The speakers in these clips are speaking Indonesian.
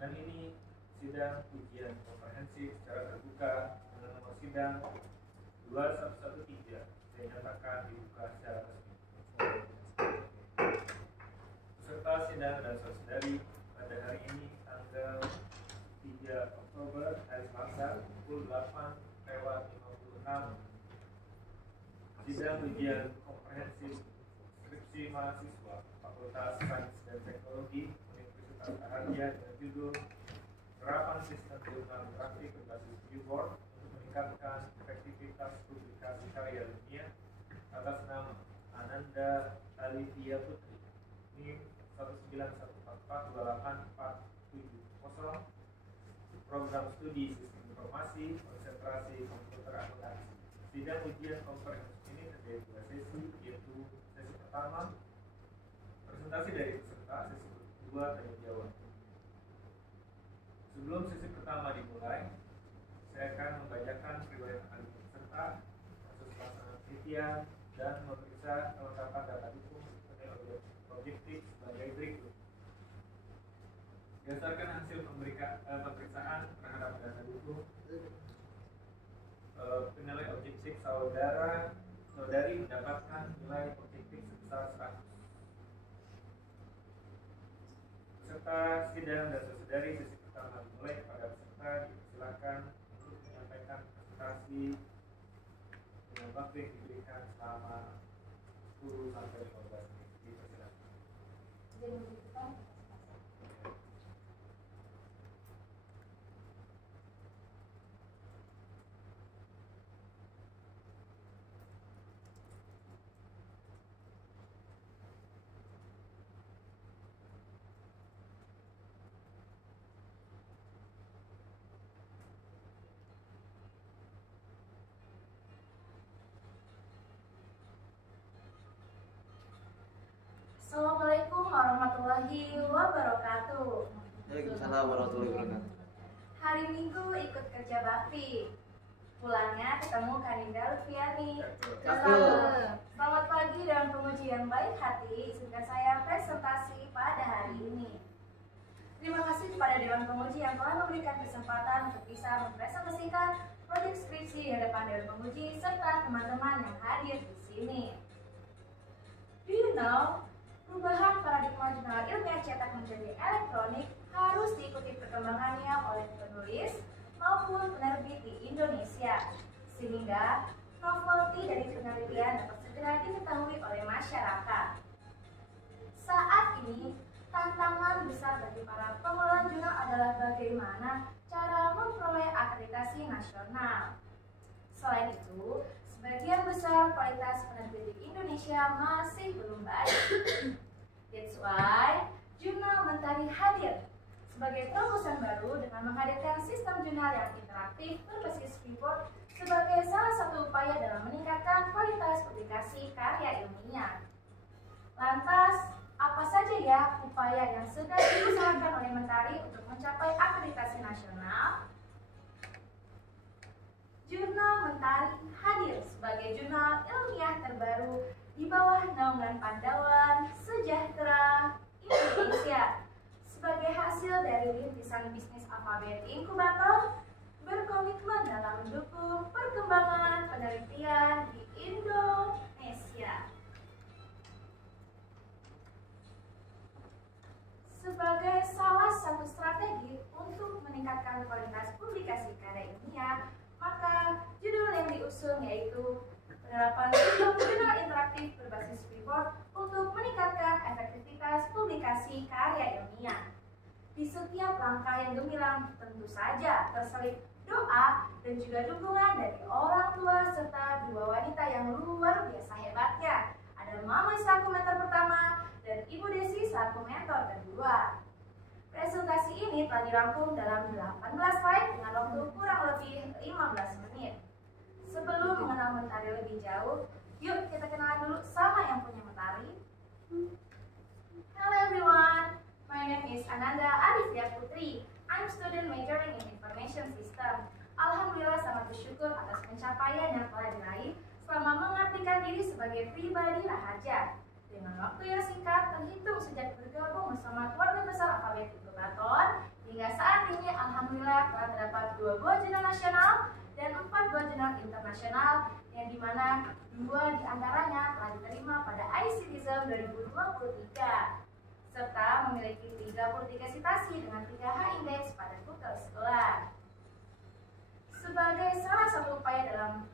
Dengan ini, sidang ujian komprehensif secara terbuka dengan nomor sidang 2113 saya nyatakan dibuka secara resmi. Peserta sidang dan saudari pada hari ini tanggal 3 Oktober hari Selasa pukul 8:56 sidang ujian komprehensif skripsi mahasiswa Fakultas Sains dan Teknologi Universitas Arabia dengan judul Penerapan Sistem Jurnal Interaktif berbasis Billboard untuk meningkatkan efektivitas publikasi karya ilmiah atas nama Ananda Alivia Putri NIM 191442840 Program Studi Sistem Informasi Konsentrasi Komputer Akuntansi. Sidang ujian komprehensif ini terdiri dua sesi, yaitu sesi pertama presentasi dari peserta, sesi kedua tanya jawab. Sebelum sesi pertama dimulai, saya akan membacakan riwayat ahli peserta, kasus pelaksanaan penelitian, dan memeriksa kelengkapan data dukung sebagai objektif sebagai berikut. Berdasarkan hasil pemeriksaan terhadap data dukung, penilai objektif saudari mendapatkan nilai objektif sebesar 100. Peserta sidang dan saudari sesi pertama dimulai. Kepada peserta dipersilakan untuk menyampaikan presentasi dengan waktu yang diberikan selama 10 sampai 15 menit. Dipersilakan. Assalamualaikum warahmatullahi wabarakatuh. Waalaikumsalam warahmatullahi wabarakatuh. Hari Minggu ikut kerja bakti. Pulangnya ketemu Kaninda Lutfiani. Selamat pagi dan pemuji yang baik hati. Izinkan saya presentasi pada hari ini. Terima kasih kepada Dewan Penguji yang telah memberikan kesempatan untuk bisa mempresentasikan proyek skripsi di hadapan Dewan Penguji serta teman-teman yang hadir di sini. Do you know? Perubahan paradigma jurnal ilmiah cetak menjadi elektronik harus diikuti perkembangannya oleh penulis maupun penerbit di Indonesia, sehingga novelty dari penelitian dapat segera diketahui oleh masyarakat. Saat ini, tantangan besar bagi para pengelola jurnal adalah bagaimana cara memperoleh akreditasi nasional. Selain itu, sebagian besar kualitas penerbit di Indonesia masih belum baik. That's why Jurnal Mentari hadir sebagai terobosan baru dengan menghadirkan sistem jurnal yang interaktif berbasis Billboard sebagai salah satu upaya dalam meningkatkan kualitas publikasi karya ilmiah. Lantas, apa saja ya upaya yang sedang diusahakan oleh Mentari untuk mencapai akreditasi nasional? Jurnal Mentari hadir sebagai jurnal ilmiah terbaru di bawah naungan Pandawan Sejahtera Indonesia sebagai hasil dari rintisan bisnis alfabet inkubator berkomitmen dalam mendukung perkembangan penelitian di Indonesia. Sebagai salah satu strategi untuk meningkatkan kualitas publikasi karya ilmiah, maka judul yang diusung yaitu penerapan sistem jurnal interaktif berbasis Billboard untuk meningkatkan efektivitas publikasi karya ilmiah. Di setiap langkah yang gemilang tentu saja terselip doa dan juga dukungan dari orang tua serta dua wanita yang luar biasa hebatnya. Ada Mama selaku mentor pertama dan Ibu Desi selaku mentor kedua. Presentasi ini telah dirangkum dalam 18 slide dengan waktu kurang lebih 15 menit. Sebelum mengenal Mentari lebih jauh, yuk kita kenalan dulu sama yang punya Mentari. Hello everyone, my name is Ananda Alivia Putri. I'm student majoring in Information System. Alhamdulillah sangat bersyukur atas pencapaian yang telah diraih selama mengabdikan diri sebagai pribadi rahaja. Dengan waktu yang singkat terhitung sejak bergabung bersama keluarga besar alfabet inkubator, Hingga saat ini, alhamdulillah telah terdapat 2 buah jurnal nasional dan 4 buah jurnal internasional, yang dimana 2 diantaranya telah diterima pada iCitizen 2023, serta memiliki 33 citasi dengan 3 H-index pada Google Scholar. Sebagai salah satu upaya dalam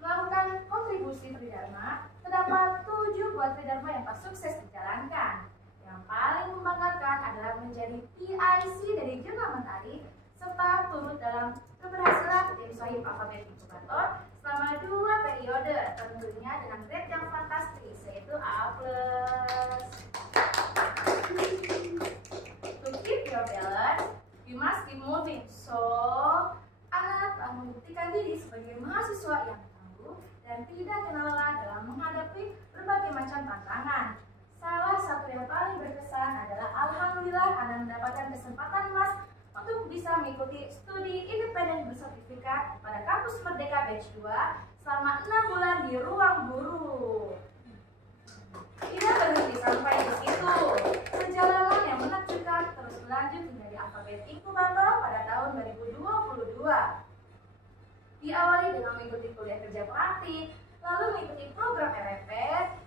melakukan kontribusi Tridharma, terdapat 7 buah Tridharma yang telah sukses dijalankan. Yang paling membanggakan adalah menjadi PIC dari Jurnal Mentari, serta turut dalam keberhasilan tim Sohib Alfabet Inkubator selama 2 periode, tentunya dengan grade yang fantastis, yaitu A+. To keep your balance, you must keep moving. So, Ana telah membuktikan diri sebagai mahasiswa yang tangguh dan tidak kenal lelah dalam menghadapi berbagai macam tantangan. Salah satu yang paling berkesan adalah alhamdulillah Ana mendapatkan kesempatan emas untuk bisa mengikuti studi independen bersertifikat pada kampus Merdeka Batch 2 selama 6 bulan di ruang guru. Tidak berhenti sampai di situ. Perjalanan yang menakjubkan terus berlanjut hingga di Alfabet Inkubator pada tahun 2022. Diawali dengan mengikuti kuliah kerja praktik, lalu mengikuti program RFP,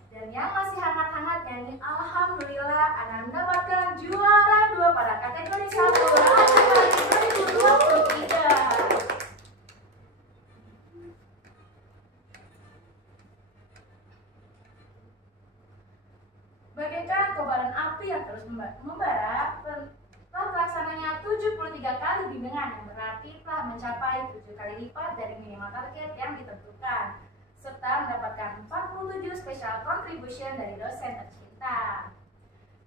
dan yang masih hangat-hangatnya ini, alhamdulillah Ana mendapatkan juara 2 pada kategori 1 2023. Bagaikan kobaran api yang terus membara, telah terlaksananya 73 kali bimbingan, yang berarti telah mencapai 7 kali lipat dari minimal target yang ditentukan, serta mendapatkan 47 special contribution dari dosen tercinta.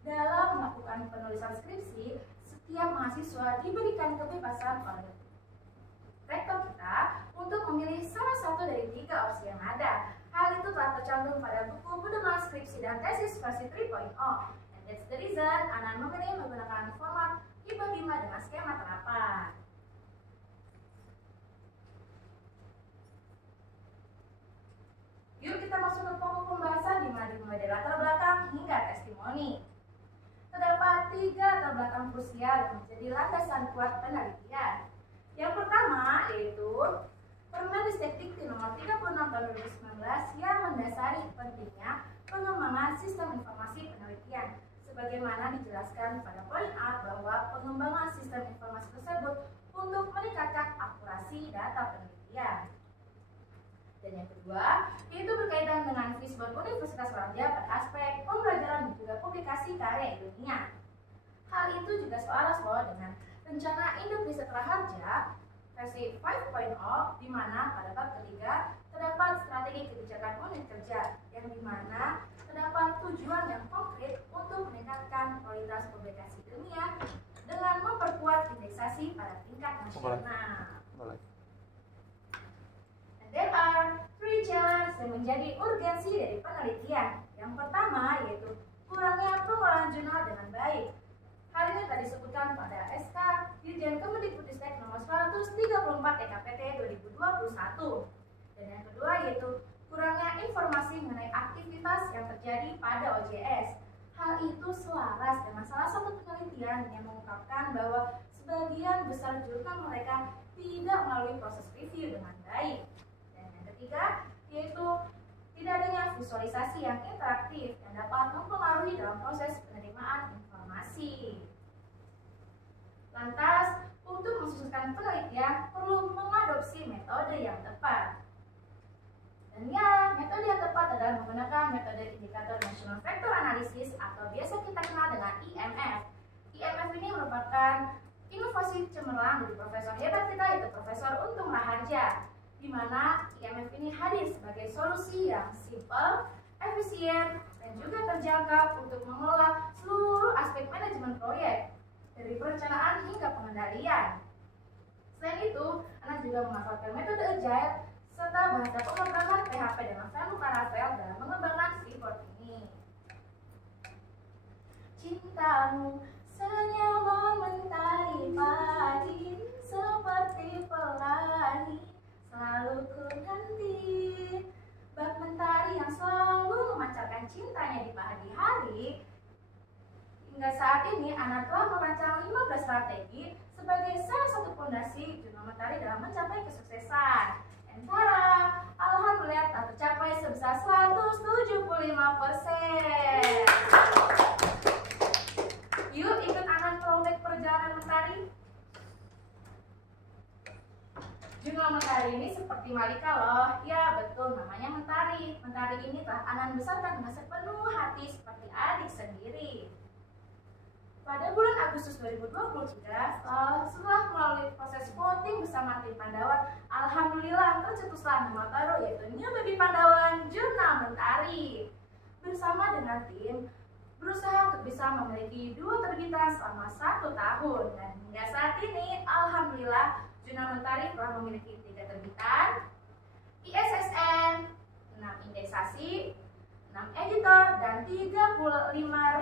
Dalam melakukan penulisan skripsi, setiap mahasiswa diberikan kebebasan oleh rektor kita untuk memilih salah satu dari 3 opsi yang ada. Hal itu telah tercantum pada buku pedoman skripsi dan tesis versi 3.0. And that's the reason Ana memilih menggunakan format IPA 5 dengan skema terapan. Yuk kita masuk ke pokok pembahasan, dimana dimulai dari latar belakang hingga testimoni. Terdapat 3 latar belakang krusial yang menjadi landasan kuat penelitian. Yang pertama yaitu Permendikbud Dikti nomor 36 tahun 2019 yang mendasari pentingnya pengembangan sistem informasi penelitian, sebagaimana dijelaskan pada poin A bahwa pengembangan sistem informasi tersebut untuk meningkatkan akurasi data penelitian. Dan yang kedua, yaitu berkaitan dengan Visbon Universitas Raja pada aspek pembelajaran dan juga publikasi karya ilmiah. Hal itu juga selaras loh dengan rencana Induk Riset Raharja versi 5.0, di mana pada bab ketiga terdapat strategi kebijakan unit kerja, yang dimana terdapat tujuan yang konkret untuk meningkatkan kualitas publikasi ilmiah dengan memperkuat indeksasi pada tingkat nasional. And there are 3 challenges yang menjadi urgensi dari penelitian. Yang pertama yaitu kurangnya pengolahan jurnal dengan baik. Hal ini telah disebutkan pada SK Dirjen Kemendikbudristek nomor 134 TKPT 2021. Dan yang kedua yaitu kurangnya informasi mengenai aktivitas yang terjadi pada OJS. Hal itu selaras dengan salah satu penelitian yang mengungkapkan bahwa sebagian besar jurnal mereka tidak melalui proses review dengan baik. Dan yang ketiga yaitu tidak adanya visualisasi yang interaktif yang dapat mempengaruhi dalam proses penerimaan informasi. Lantas, untuk mensukseskan penelitian perlu mengadopsi metode yang tepat. Dan ya, metode yang tepat adalah menggunakan metode indikator nasional vektor analisis atau biasa kita kenal dengan IMF. IMF ini merupakan inovasi cemerlang dari profesor hebat kita, yaitu Profesor Untung Raharja, di mana IMF ini hadir sebagai solusi yang simpel, efisien, dan juga terjangkau untuk mengelola seluruh aspek manajemen proyek, dari perencanaan hingga pengendalian. Selain itu, Ana juga memanfaatkan metode Agile serta bahasa pemrograman PHP dengan framework Laravel dalam mengembangkan Freeport ini. Cintamu senyaman mentari pagi, seperti pelangi selalu ku nanti. Bak mentari yang selalu memancarkan cintanya di pagi hari, Hingga saat ini, Ana telah merancang 15 strategi sebagai salah satu fondasi Jurnal Mentari dalam mencapai kesuksesan. Sementara, alhamdulillah telah tercapai sebesar 175%. Yuk ikut Ana throwback perjalanan Mentari. Jurnal Mentari ini seperti Malika loh. Ya betul, namanya Mentari. Mentari ini telah Anan besarkan dengan sepenuh hati seperti adik sendiri. Pada bulan Agustus 2023, setelah melalui proses voting bersama tim Pandawan, alhamdulillah tercetuslah nama baru yaitu New Baby Pandawan Jurnal Mentari. Bersama dengan tim, berusaha untuk bisa memiliki 2 terbitan selama 1 tahun. Dan hingga saat ini, alhamdulillah, Jurnal Mentari telah memiliki 3 terbitan, ISSN, 6 indeksasi, 6 editor, dan 35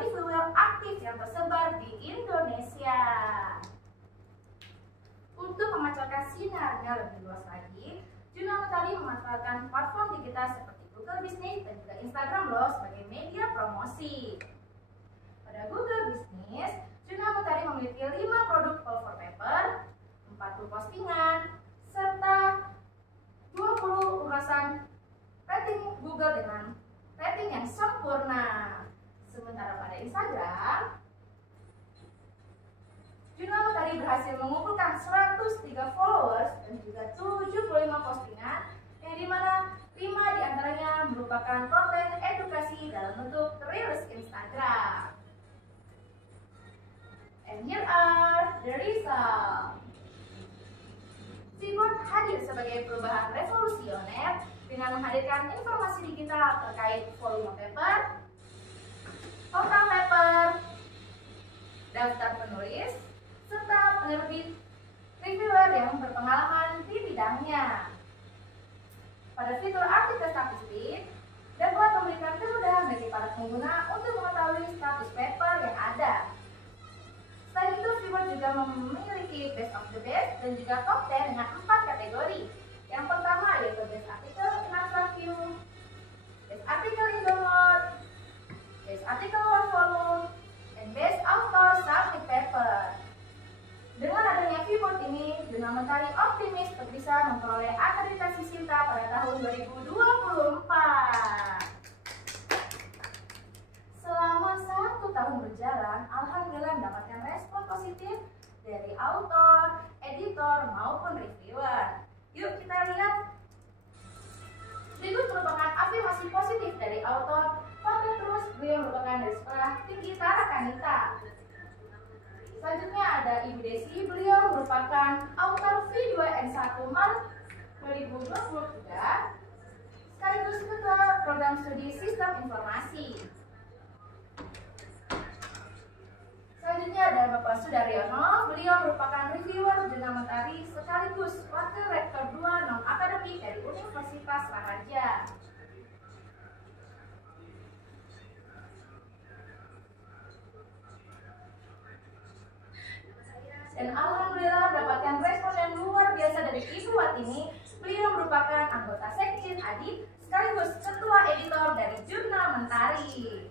reviewer aktif yang tersebar di Indonesia. Untuk memancarkan sinarnya lebih luas lagi, Jurnal Mentari memanfaatkan platform digital seperti Google Business dan juga Instagram loh sebagai media promosi. Pada Google Business, Jurnal Mentari memiliki 5 produk cover paper, 40 postingan, serta 20 ulasan rating Google dengan rating yang sempurna. Sementara pada Instagram, Jurnal Mentari berhasil mengumpulkan 103 followers dan juga 75 postingan, yang dimana 5 diantaranya merupakan konten edukasi dalam bentuk reels Instagram. And here are the results. Seaboard hadir sebagai perubahan revolusioner dengan menghadirkan informasi digital terkait volume paper, total paper, daftar penulis, serta penerbit reviewer yang berpengalaman di bidangnya. Pada fitur artikel statistik, dapat memberikan kemudahan bagi para pengguna untuk mengetahui status paper yang ada. Selain itu, Seaboard juga memiliki Best of the Best dan juga Top 10 dengan 4 kategori. Yang pertama yaitu Best Article in Abstract View, Best Article in Download, Best Article One Volume, dan Best Author Submit Paper. Dengan adanya Seaboard ini, Jurnal Mentari optimis untuk bisa memperoleh akreditasi SINTA pada tahun 2024. Selama 1 tahun berjalan, alhamdulillah mendapatkan respon positif dari autor, editor, maupun reviewer. Yuk kita lihat. Berikut merupakan afirmasi positif dari autor. Pak Petrus, beliau merupakan dari Sekolah Tinggi Tarakanita. Selanjutnya ada Ibu Desi, beliau merupakan autor V2N1 Maret 2023, sekaligus ketua program studi Sistem Informasi. Selanjutnya ada Bapak Sudaryono, beliau merupakan reviewer Jurnal Mentari sekaligus Wakil Rektor 2 Non-Akademik dari Universitas Raharja. Dan alhamdulillah mendapatkan respon yang luar biasa dari Ibu Watini. Beliau merupakan anggota Sekjen Adit sekaligus ketua editor dari Jurnal Mentari.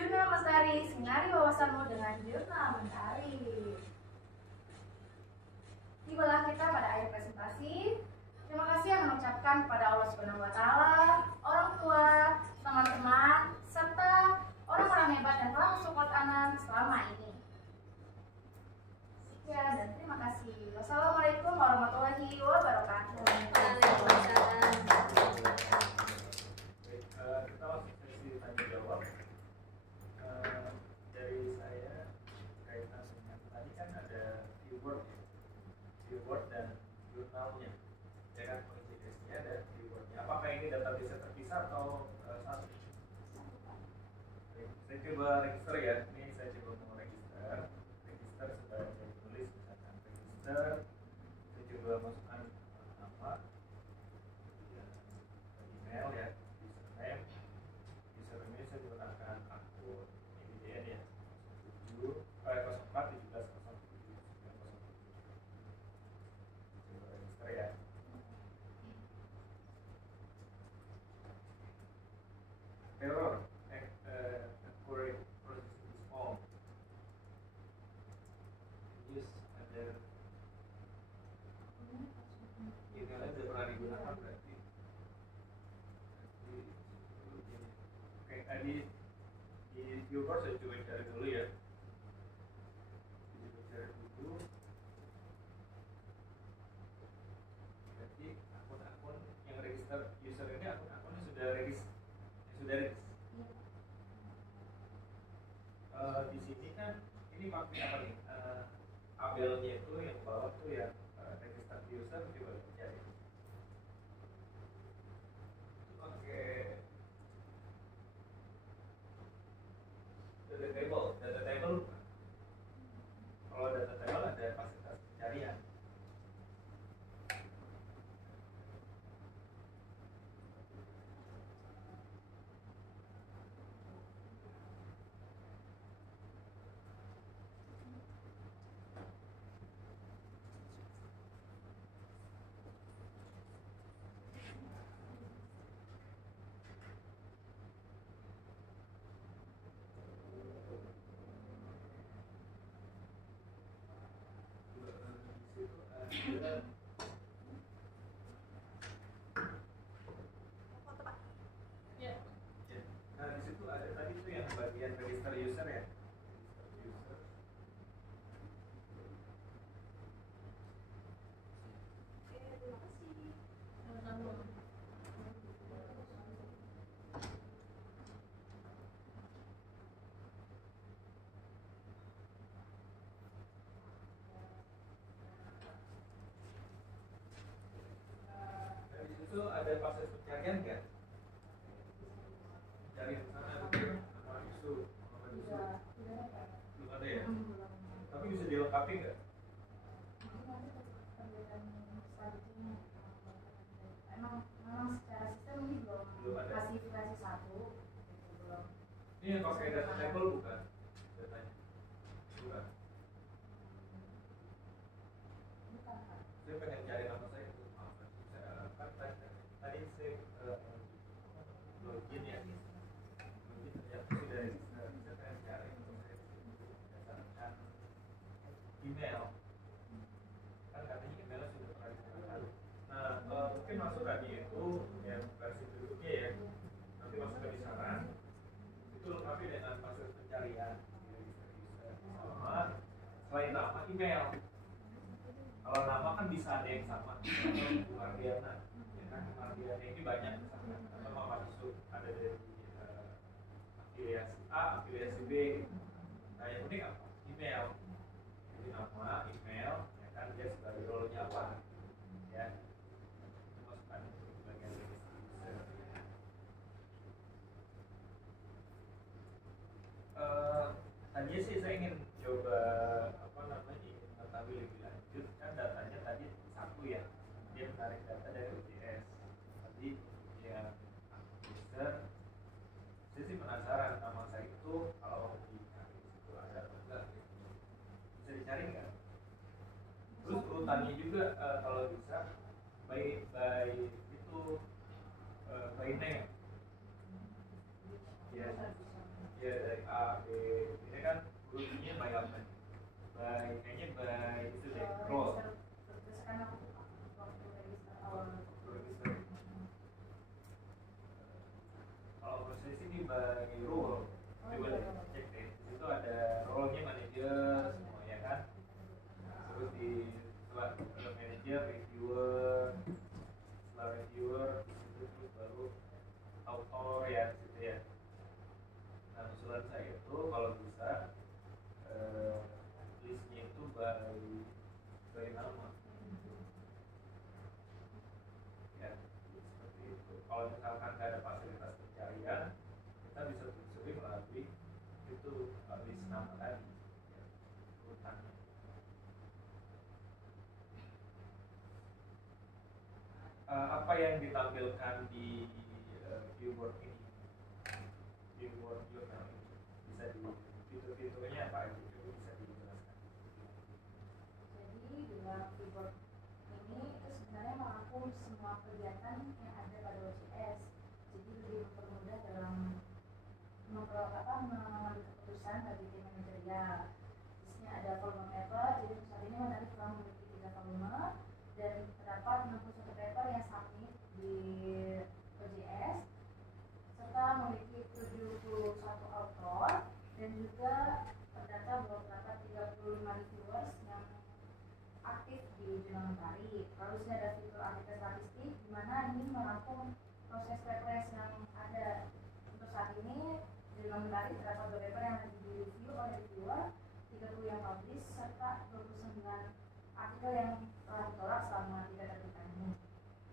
Jurnal Mentari, sinari wawasanmu dengan Jurnal Mentari. Tibalah kita pada akhir presentasi. Terima kasih yang mengucapkan kepada Allah Subhanahu wa Ta'ala, orang tua, teman-teman, serta orang-orang hebat yang telah mensupport anak selama ini. Sekian dan terima kasih. Wassalamualaikum warahmatullahi wabarakatuh. Waalaikumsalam. Kita masuk sesi tanya jawab. Dari saya kaitan dengan tadi kan ada keyword dan jurnalnya, ya kan, konsekuensinya dan keywordnya. Apakah ini database terpisah atau satu? Saya coba register ya. Ini saya coba mau register sudah saya tulis misalkan register. Saya coba masukkan nama, ya, email ya, username saya gunakan akun IDN ya 04 17 07 coba register ya. Error query processing is on. Use ada emailnya sudah pernah digunakan berarti. Oke, tadi di viewer saya coba cari dulu ya. Coba cari dulu. Berarti akun-akun yang register user ini akun-akun yang sudah register. Di sini kan ini maksudnya apa nih? Abelnya itu yang bawah tuh yang register user, coba cari. Oke. Data table. Kalau data table ada fasilitas pencarian. Nah, di situ ada tadi tuh yang bagian register user ya. Register user. Nah, di situ ada proses pencarian nggak? Cari di sana ada nama Yusuf, belum ada ya. Tapi bisa dilengkapi nggak? Memang secara sistem ini belum Belum ada. klasifikasi satu, belum. Ini yang pakai data table bukan? Datanya bukan. Saya pengen cari nama saya itu. Maaf, saya kan tadi saya login ya. Login ternyata sudah register. Saya pengen cari untuk saya berdasarkan email. Kan katanya emailnya sudah pernah digunakan. Nah, mungkin masukannya itu yang versi berikutnya ya. Nanti masukkan di sana. Itu lengkapi dengan fasilitas pencarian. Sama selain nama email. Kalau nama kan bisa ada yang sama. Mardiana, ya kan? Mardiana ini banyak misalnya. Atau Muhammad Yusuf ada dari afiliasi A, afiliasi B. Nah, yang penting apa? Email. Jadi nama, email, ya kan, dia sebagai role-nya apa? Ya. Itu masukkan di bagian register. Tadinya sih saya ingin coba apa namanya mengetahui lebih lanjut, kan datanya tadi satu ya, dia menarik data dari UJS. Tadi ya user, saya sih penasaran nama saya itu kalau di situ ada apa enggak. cari kan. Terus urutannya juga kalau bisa by itu by name ya, ya dari A B ini kan urutannya by apa, by kayaknya by itu deh role register. Kalau proses ini by role coba deh cek deh, di situ ada role-nya manager semua ya kan. Terus di setelah manager reviewer, setelah reviewer itu terus baru author ya gitu ya. Nah usulan saya itu kalau bisa listnya itu by nama ya, seperti itu. Kalau misalkan nggak ada fasilitas pencarian, kita bisa telusuri melalui itu list nama tadi ya, urutannya. Apa yang ditampilkan di viewboard ini, viewboard jurnal ini bisa di fitur-fiturnya apa aja itu bisa dijelaskan. Jadi dalam keyboard ini itu sebenarnya merangkum semua kegiatan yang ada pada OJS. Jadi lebih mempermudah dalam mengambil keputusan bagi tim manajerial. Di sini ada volume paper, jadi saat ini menarik telah memiliki 3 volume dan terdapat 61 paper yang submit di OJS serta memiliki 71 author dan juga terdata bahwa terdapat 35 reviewers yang aktif di jurnal mentari. Lalu sini ada fitur artikel statistik di mana ini merangkum proses referensi yang ada. Untuk saat ini di jurnal mentari terdapat 2 paper yang lagi di review oleh reviewer, 30 yang publish serta 29 artikel yang telah ditolak selama 3 terbitan ini.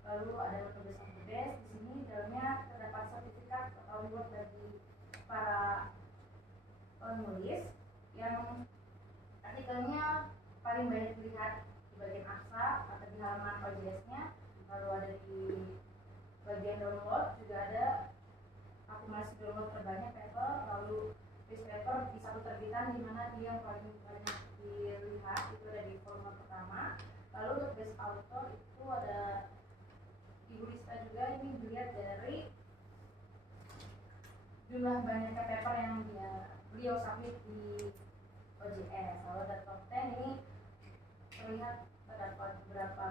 Lalu ada metode sample base, di sini dalamnya terdapat sertifikat atau reward bagi para penulis yang artikelnya paling banyak dilihat di bagian abstrak atau di halaman OJS-nya. Lalu ada di bagian download juga ada akumulasi download terbanyak paper. Lalu base paper di satu terbitan di mana dia yang paling banyak dilihat itu ada di volume pertama. Lalu untuk base author itu ada Ibu Lista juga, ini dilihat dari jumlah banyaknya paper yang beliau submit di OJS. Lalu ada top 10 ini terlihat terdapat beberapa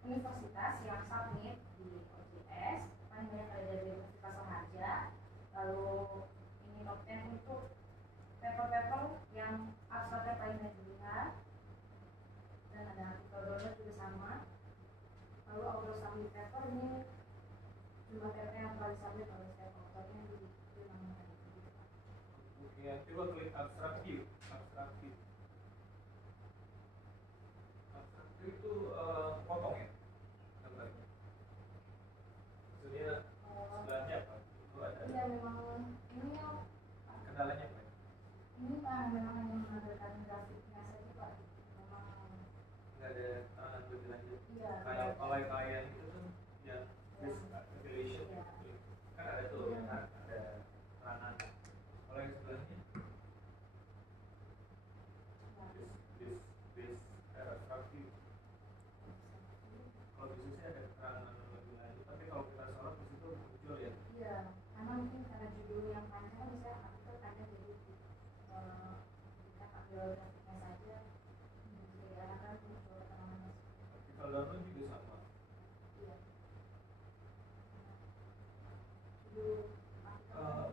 universitas yang submit di OJS. Paling banyak ada dari Universitas Sahaja. Lalu ini top 10 untuk paper-paper yang abstraknya paling banyak dilihat. Dan ada artikel download juga sama. Lalu auto submit paper ini jumlah paper yang telah disubmit oleh setiap autornya di nama tadi. Oke, coba klik abstract view. Abstract view. Abstract view itu potong ya gambarnya. Maksudnya sebelahnya apa? Itu ada. Iya memang ini Kendalanya apa? ini memang hanya mengandalkan grafiknya saja Pak. Memang Nggak ada lebih lanjut. iya. Kayak yang itu tuh yang this affiliation Iya. kan ada tuh ya kan, ada peranan. Kalau yang sebelahnya this abstract view. Kalau di sini ada keterangan lebih lanjut, tapi kalau kita sorot di situ muncul ya. Iya, karena mungkin karena judul yang panjang kan bisa artikel panjang jadi kita ambil grafiknya saja. Jadi akan muncul keterangan. Tapi kalau download juga sama. Iya. Judul artikel.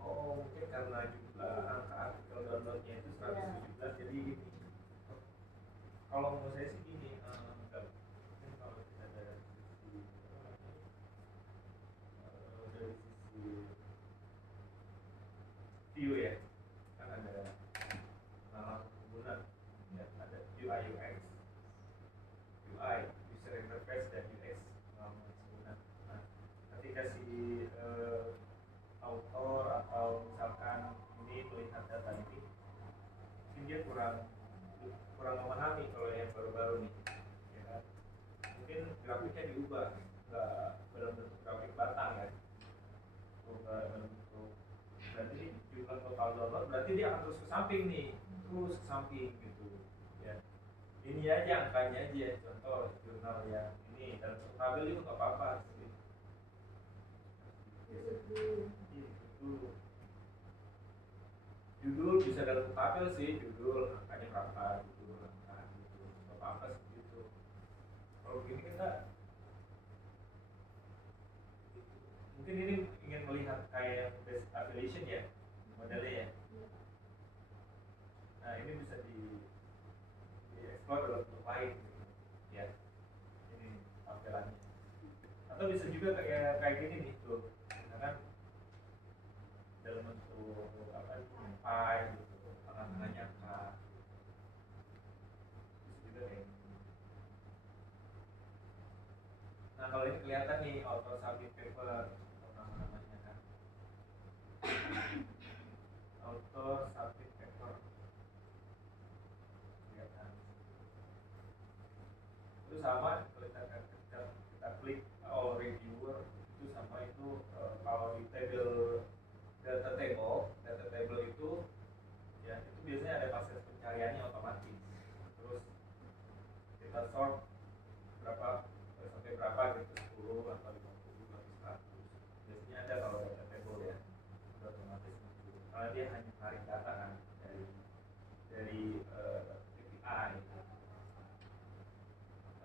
Oh, mungkin karena jumlah angka artikel downloadnya itu 117, jadi gini. Kalau menurut saya sih gini, mungkin kalau kita dari sisi view ya, kan ada pengalaman pengguna, ya, ada UI UX, UI user interface dan UX pengalaman pengguna. Nah, ketika si author atau misalkan ini melihat data ini, mungkin dia kurang memahami kalau yang baru-baru nih, ya kan? Mungkin grafiknya diubah, nggak dalam bentuk grafik batang ya, berarti dia akan terus ke samping nih, terus ke samping gitu ya. Ini aja angkanya aja, contoh jurnal yang ini dalam satu tabel itu nggak apa-apa sih. Dulu judul bisa dalam tabel sih, judul angkanya berapa, judul angka gitu, nggak apa-apa sih gitu. Kalau begini kita mungkin ini ingin melihat kayak best affiliation ya modelnya ya. Nah ini bisa dieksplor dalam bentuk lain gitu, ya. Ini tampilannya. Atau bisa juga kayak gini nih tuh, misalkan dalam bentuk apa pie gitu, tengah-tengahnya K. Bisa juga kayak gini. Nah kalau ini kelihatan nih auto submit paper nama-namanya kan. Auto submit paper kelihatan. Itu sama kalau kita klik all reviewer itu sama itu kalau di data table itu ya itu biasanya ada proses pencariannya otomatis. Terus kita sort berapa sampai berapa gitu, 10 atau 50 atau 100. Biasanya ada kalau data table ya, udah otomatis gitu. Karena dia hanya tarik data kan dari API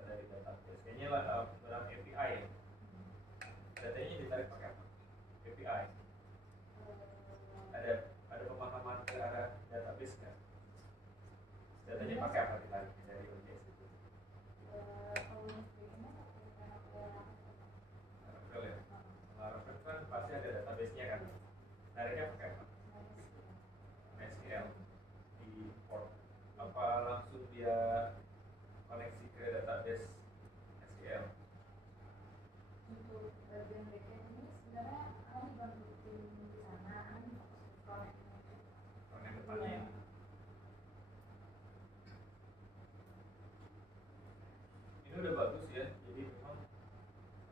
dari database. Kayaknya lah dalam API ya. Datanya ditarik pakai apa? API. Ada pemahaman ke arah database kan? Datanya pakai apa ditarik dari OJS itu? Laravel ya. Laravel kan pasti ada database-nya kan. Tariknya pakai apa? SQL di import. Apa langsung dia koneksi ke database SQL? Untuk bagian bagian ini sebenarnya kami bantuin di sana, kami fokus Connect depannya ini. Ini udah bagus ya, jadi memang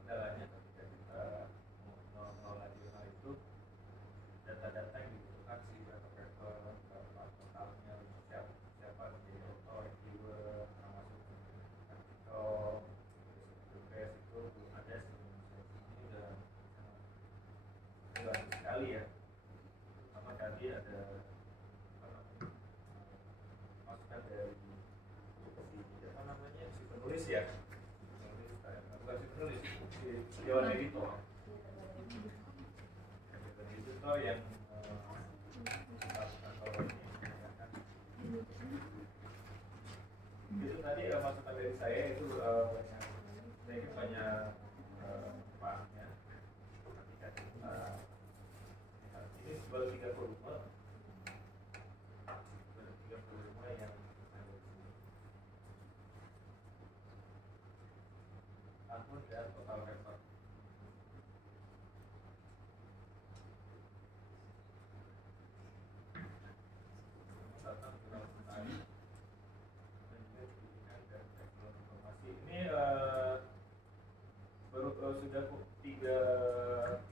kendalanya ketika kita mau mengelola jurnal itu data-data yang dibutuhkan sih, berapa paper, berapa totalnya, siapa menjadi author, reviewer, termasuk artikel, terus itu belum ada sih. Ini udah bagus sekali ya. Sama tadi ada apa namanya, masukan dari apa namanya si penulis ya, bukan si penulis, si dewan editor yang kalau ini itu tadi masukan dari saya itu banyak manfaatnya ketika kita ini baru 3 volume yang ada di sini. Tahun dan total paper. Datang jurnal tadi dan juga pendidikan dan teknologi informasi. Ini baru sudah tiga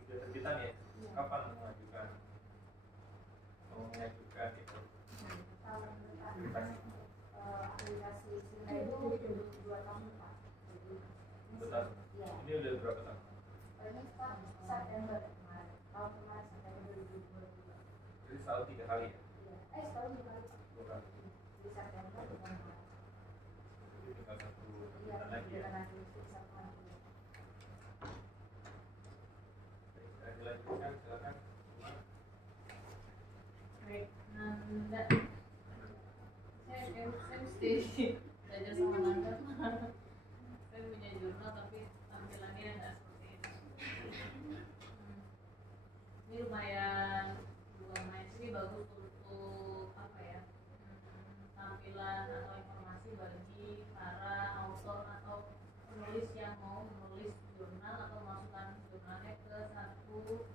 terbitan ya. Kapan mengajukan itu? tahun depan aplikasi Sinta itu 2 tahun Pak. Jadi 2 tahun. Iya. Ini udah berapa tahun? Ini September kemarin, tahun kemarin September 2022. Jadi setahun 3 kali ya? Iya. Setahun 2 kali. 2 kali. Di September dan Maret. Jadi tinggal 1 Iya, bulan lagi ya. bulan lagi bisa lagi. Baik, dilanjutkan, silakan. Baik, nah Nanda, saya mesti belajar sama Nanda. Saya punya jurnal tapi tampilannya nggak seperti itu. Ini lumayan sih, bagus untuk apa ya? Tampilan atau informasi bagi para author atau penulis yang mau menulis jurnal atau masukkan jurnalnya ke satu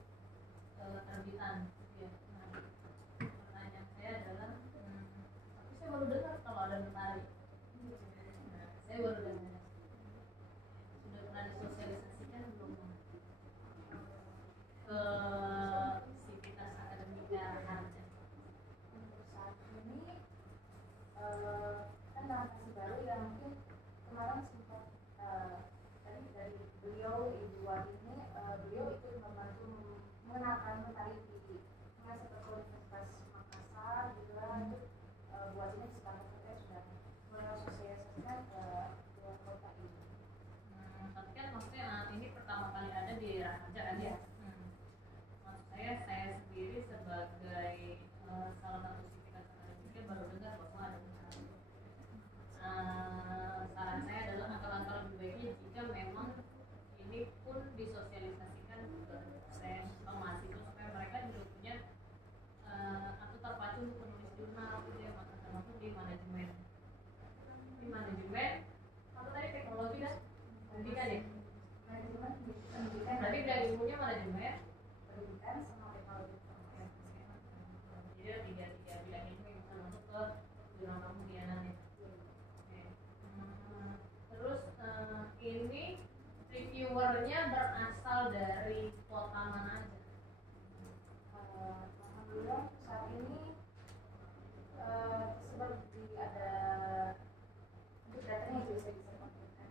juga ya. Pendidikan sama teknologi informasi. Jadi ada tiga bidang ini yang bisa masuk ke zona kemudianan ya. Oke. Terus ini reviewernya berasal dari kota mana aja? Alhamdulillah saat ini tersebar di ada untuk datanya juga bisa disampaikan.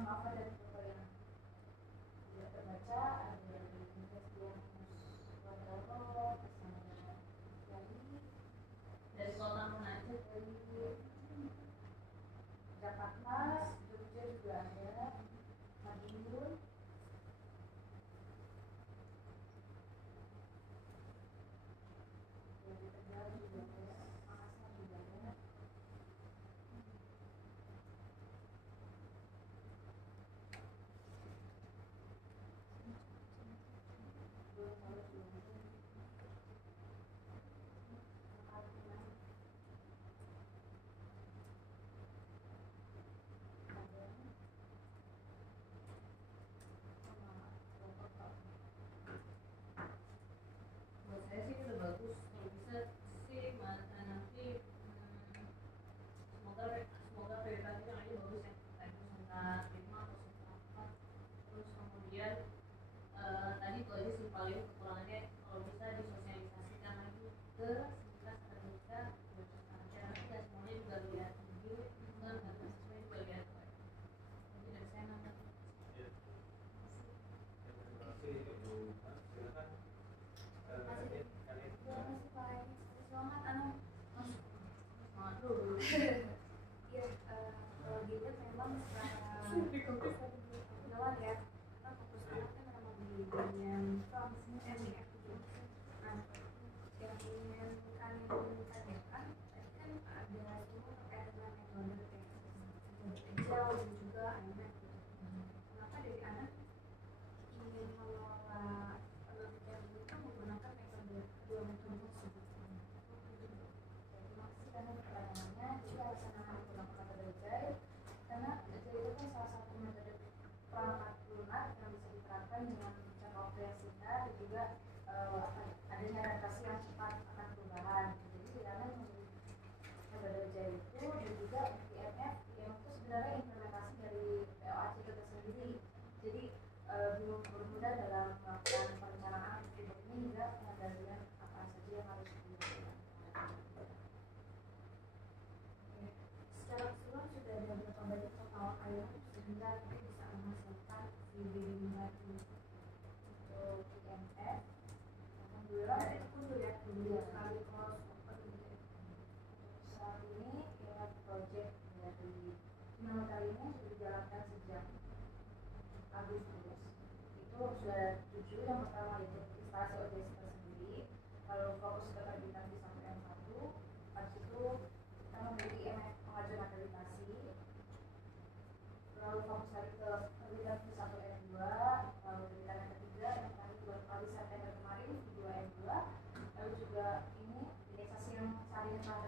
Maaf ada foto yang tidak terbaca, ada dari Investigamus Wadaro, Dari kota mana aja? dari Jakarta, Jogja juga ada, Madiun, dari Tegal juga ada, Makassar juga ada. Buat saya sih udah bagus. Kalau bisa sih nanti semoga prioritasnya aja bagus ya. Kayak Nusantara 5 atau Nusantara 4. Terus kemudian tadi itu aja sih paling kekurangannya, kalau bisa disosialisasikan lagi ke sekitar akademika biar nggak semuanya juga lihat video kan, karena siswa juga lihat. Jadi dari saya nambah. Ya. Terima kasih Ibu. Silakan. Kalian Selamat anak. Semangat dulu. Iya, kalau gitu memang secara lewat ya, kita fokus anak kan memang di bagian MDF gitu. Nah, yang ingin kami tanyakan, tadi kan ada semua terkait dengan metode Agile dan juga IMF gitu. Kenapa dari anak ingin mengelola penelitian itu menggunakan kedua metode tersebut? Terima kasih karena pertanyaannya. Jadi alasan anak menggunakan metode Agile karena Agile itu kan salah satu metode perangkat lunak yang bisa diterapkan dengan jangka waktu yang singkat dan juga adanya adaptasi yang cepat akan perubahan. Jadi karena metode Agile itu dan juga IMF yang itu sebenarnya implementasi dari POAC itu sendiri. Jadi bermudah dalam melakukan perencanaan aktivitas ini hingga pengendalian apa saja yang harus dilakukan. Secara keseluruhan sudah ada berapa banyak total air sehingga itu bisa menghasilkan VBD baru untuk IMF. Alhamdulillah itu pun sudah sekali close open. Saat ini IMF project dari Sinamata ini sudah dijalankan sejak Agustus. Itu sudah 7 yang pertama yaitu instalasi OJS sendiri, lalu fokus ke akreditasi sampai M1. Habis itu kita memiliki IMF pengajuan akreditasi, lalu fokus lagi ke akreditasi 1 M2, lalu akreditasi yang ketiga yang terakhir 2 kali September kemarin 2 M2, lalu juga ini akreditasi yang saat ini telah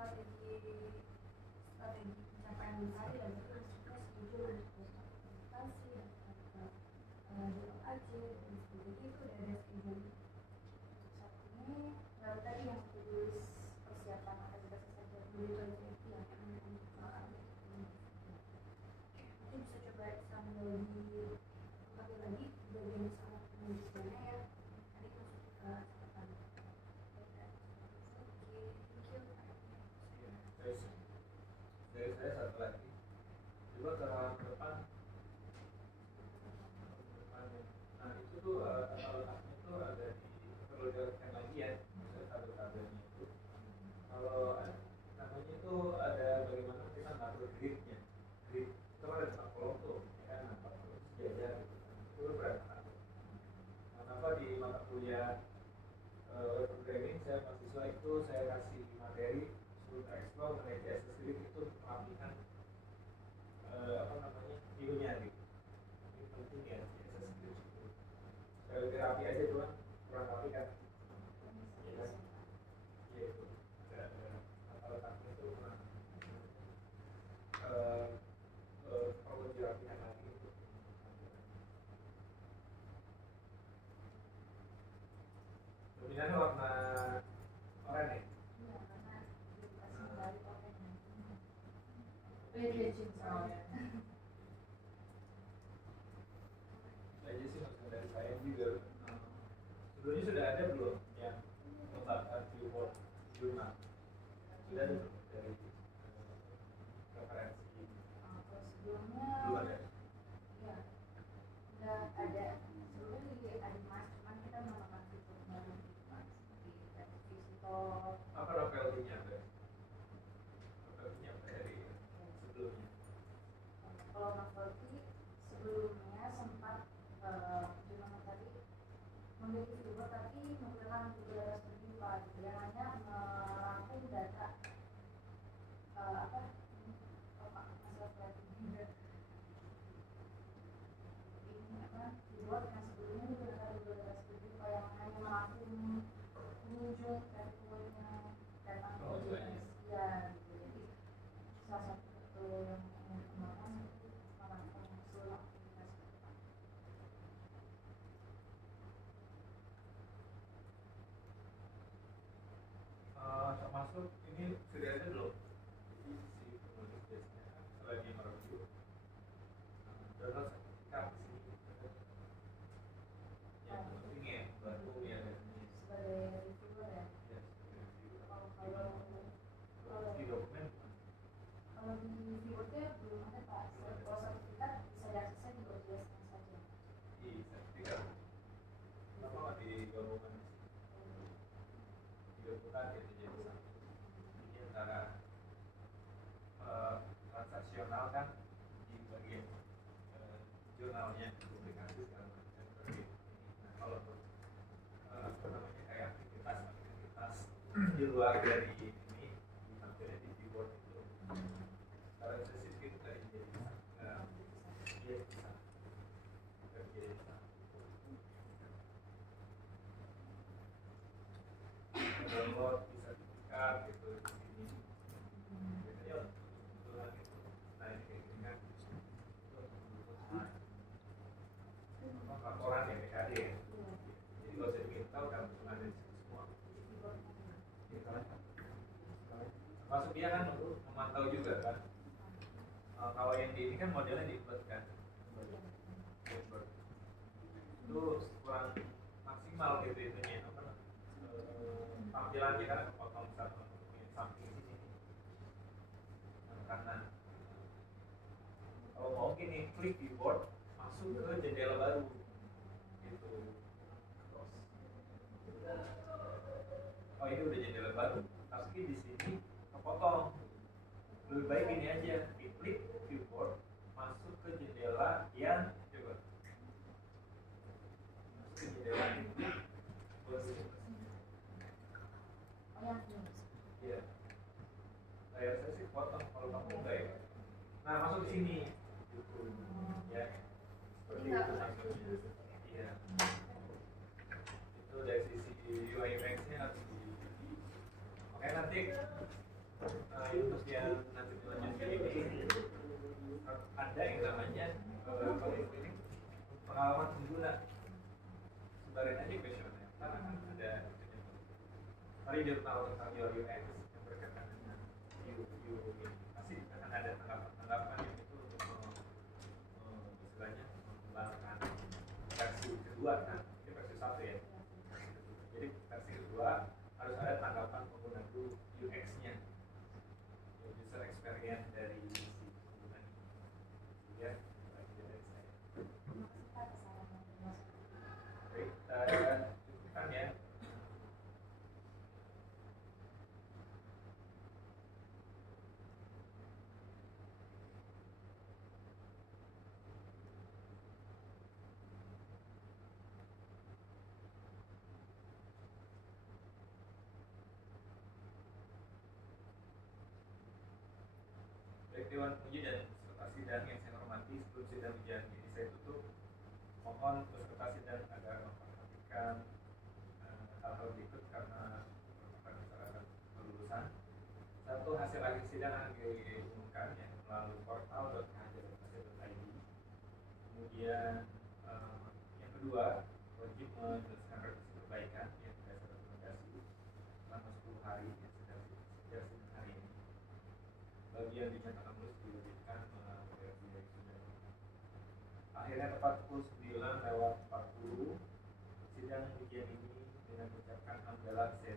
strategi pencapaian mencari dan itu juga setuju untuk presentasi dan AJ dan sebagainya itu udah ada schedule. Saat ini baru tadi yang tulis persiapan aktivitas saja dulu itu aja yang mungkin bisa coba sambil dipakai lagi bagian sangat penelitiannya ya. Tadi masuk ke catatan. Dari saya satu lagi, coba ke depan. Nah itu tuh letaknya tuh ada di perlu dilakukan lagi ya, misalnya tabel-tabelnya itu. Kalau namanya itu ada bagaimana kita ngatur gridnya. Grid itu ada 4 kolom tuh, ya kan, 4 kolom sejajar gitu. Itu berantakan. Kenapa di mata kuliah web programming saya mahasiswa itu saya kasih materi suruh explore mengenai CSS Grid itu perapihan view-nya gitu. Ini penting ya CSS Grid itu. Saya lebih rapi aja doang, kurang rapi kan. Iya kan? Iya itu. Ada letaknya itu kurang perlu dirapikan lagi itu. Dominannya warna oranye. Iya, karena edukasi dari orangnya. Beda cinta. Aja sih maksudnya dari saya juga. Sebelumnya sudah ada belum yang meletakkan viewport jurnal? Sudah ada belum dari referensi? Kalau sebelumnya Belum ada. ya udah ada sebelumnya di Adimas, cuman kita menambahkan fitur baru gitu kan, seperti dari visitor. Apa novelty-nya ada? Novelty-nya apa dari sebelumnya? Kalau novelty sebelumnya sempat gimana tadi memiliki fitur tapi menggunakan Google Data Studio Pak, gitu yang hanya merangkum data masalah kreatif juga. Ini dibuat yang sebelumnya menggunakan Google Data Studio Pak yang hanya merangkum pengunjung kreatifnya data audiens ya gitu. Jadi salah satu fitur yang ingin dikembangkan itu merangkum seluruh aktivitas ke depan. Termasuk ini sudah ada belum? Jadi si penulis biasanya lagi mereview download sertifikat di sini. Yang penting ya, bantu ya biasanya. Sebagai reviewer ya. Ya, sebagai review. Kalau Di dokumen kalau di viewernya belum ada Pak. Kalau sertifikat bisa diaksesnya di OJS saja. di sertifikat. Kenapa nggak digabungkan digabungkan gitu jadi satu? Jadi antara transaksional kan di bagian jurnalnya publikasi segala macam bagian ini. Nah kalau untuk kayak aktivitas di luar dari ini ditampilnya di keyboard itu. Kalau sesi itu tadi jadi dia bisa kerja di sana. Download bisa sertifikat gitu di sini. Biasanya kebetulan gitu. Nah ini kayak gini kan. Laporan ya PKD ya. Jadi kalau saya bikin tahu kan langsung ada di situ semua. Termasuk dia kan untuk memantau juga kan. Kalau yang di ini kan modelnya di Word kan. Itu kurang maksimal gitu itunya tampilannya kan kepotong satu samping sini yang kanan. Kalau mau gini klik keyboard masuk ke jendela baru gitu. Oh ini udah jendela baru tapi di sini kepotong. Lebih baik ini aja diklik keyboard masuk ke jendela yang coba masuk ke jendela ini baru. Oh yang ini. Iya. Layar saya sih potong, kalau kamu enggak ya. Nah masuk ke sini, gitu. Ya. Seperti itu maksudnya. Iya. Itu dari sisi UI UX-nya harus di. Makanya nanti untuk yang nanti dilanjutkan ini ada yang namanya kalau ini pengalaman pengguna. Sebarin aja kuesioner, ntar akan ada mari dia tahu tentang your UX yang berkaitan dengan you ini pasti akan ada tanggapan yang itu untuk istilahnya mengembangkan versi kedua kan, ini versi satu ya. Jadi versi kedua harus ada tanggapan pengguna dulu UX-nya, user experience dari si pengguna ini. Ya, lagi dari saya. Baik, kita cukupkan ya. Dewan Penguji dan peserta sidang yang saya hormati, sebelum sidang ujian ini saya tutup, mohon peserta sidang agar memperhatikan hal-hal berikut karena merupakan syarat kelulusan. Satu, hasil akhir sidang akan diumumkan ya, melalui portal.khajar.ac.id. Kemudian yang kedua, wajib menyelesaikan revisi perbaikan yang berdasar rekomendasi selama 10 hari yang sejak sidang hari ini. Bagi yang dinyatakan lulus diwajibkan merevisi sidang. Akhirnya tepat pukul 9:40 sidang ujian ini dengan mengucapkan hamdalah saya